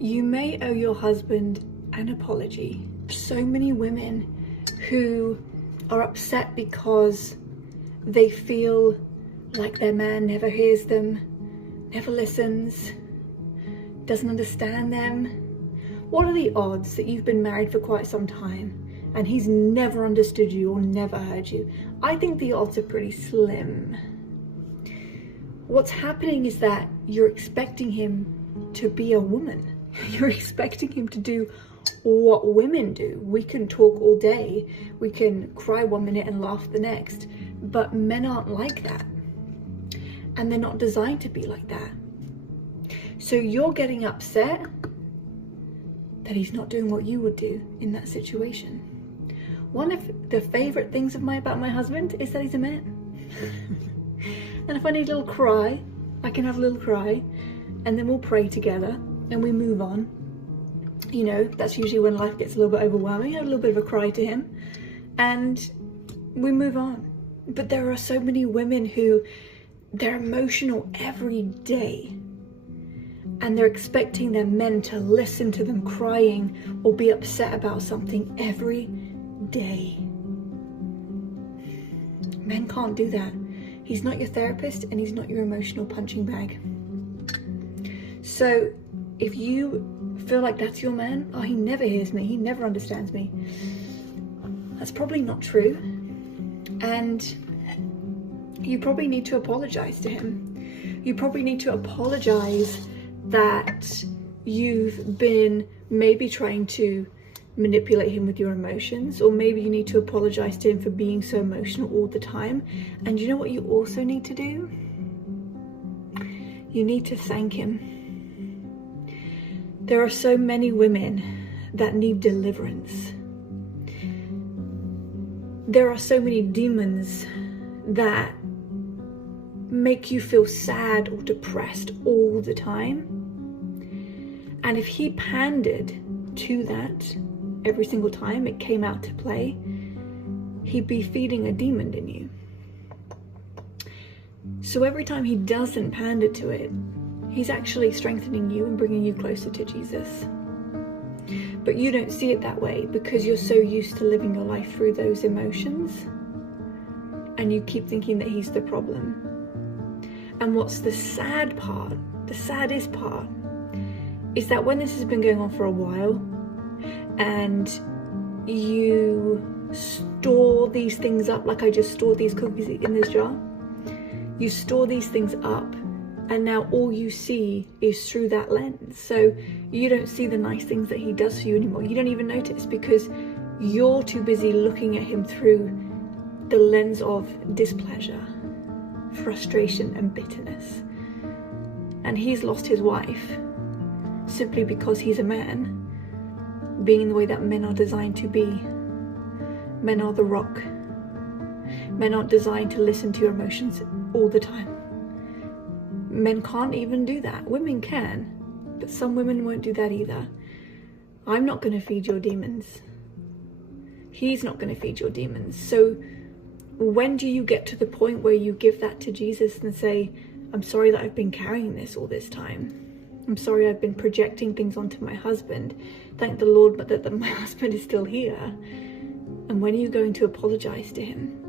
You may owe your husband an apology. So many women who are upset because they feel like their man never hears them, never listens, doesn't understand them. What are the odds that you've been married for quite some time and he's never understood you or never heard you? I think the odds are pretty slim. What's happening is that you're expecting him to be a woman. You're expecting him to do what women do. We can talk all day, we can cry 1 minute and laugh the next, but men aren't like that. And they're not designed to be like that. So you're getting upset that he's not doing what you would do in that situation. One of the favorite things about my husband is that he's a man. And if I need a little cry, I can have a little cry, and then we'll pray together and we move on. You know, that's usually when life gets a little bit overwhelming. I have a little bit of a cry to him and we move on. But there are so many women who they're emotional every day and they're expecting their men to listen to them crying or be upset about something every day. Men can't do that. He's not your therapist and he's not your emotional punching bag. So if you feel like that's your man, oh, he never hears me, he never understands me, that's probably not true. And you probably need to apologize to him. You probably need to apologize that you've been maybe trying to manipulate him with your emotions, or maybe you need to apologize to him for being so emotional all the time. And you know what you also need to do? You need to thank him. There are so many women that need deliverance. There are so many demons that make you feel sad or depressed all the time. And if he pandered to that every single time it came out to play, he'd be feeding a demon in you. So every time he doesn't pander to it, he's actually strengthening you and bringing you closer to Jesus. But you don't see it that way because you're so used to living your life through those emotions, and you keep thinking that he's the problem. And what's the sad part, the saddest part, is that when this has been going on for a while and you store these things up, like I just stored these cookies in this jar, you store these things up, and now all you see is through that lens. So you don't see the nice things that he does for you anymore. You don't even notice because you're too busy looking at him through the lens of displeasure, frustration and bitterness. And he's lost his wife simply because he's a man, being the way that men are designed to be. Men are the rock. Men aren't designed to listen to your emotions all the time. Men can't even do that. Women can, but some women won't do that either. I'm not going to feed your demons. He's not going to feed your demons. So when do you get to the point where you give that to Jesus and say, I'm sorry that I've been carrying this all this time. I'm sorry I've been projecting things onto my husband. Thank the Lord that my husband is still here. And when are you going to apologize to him?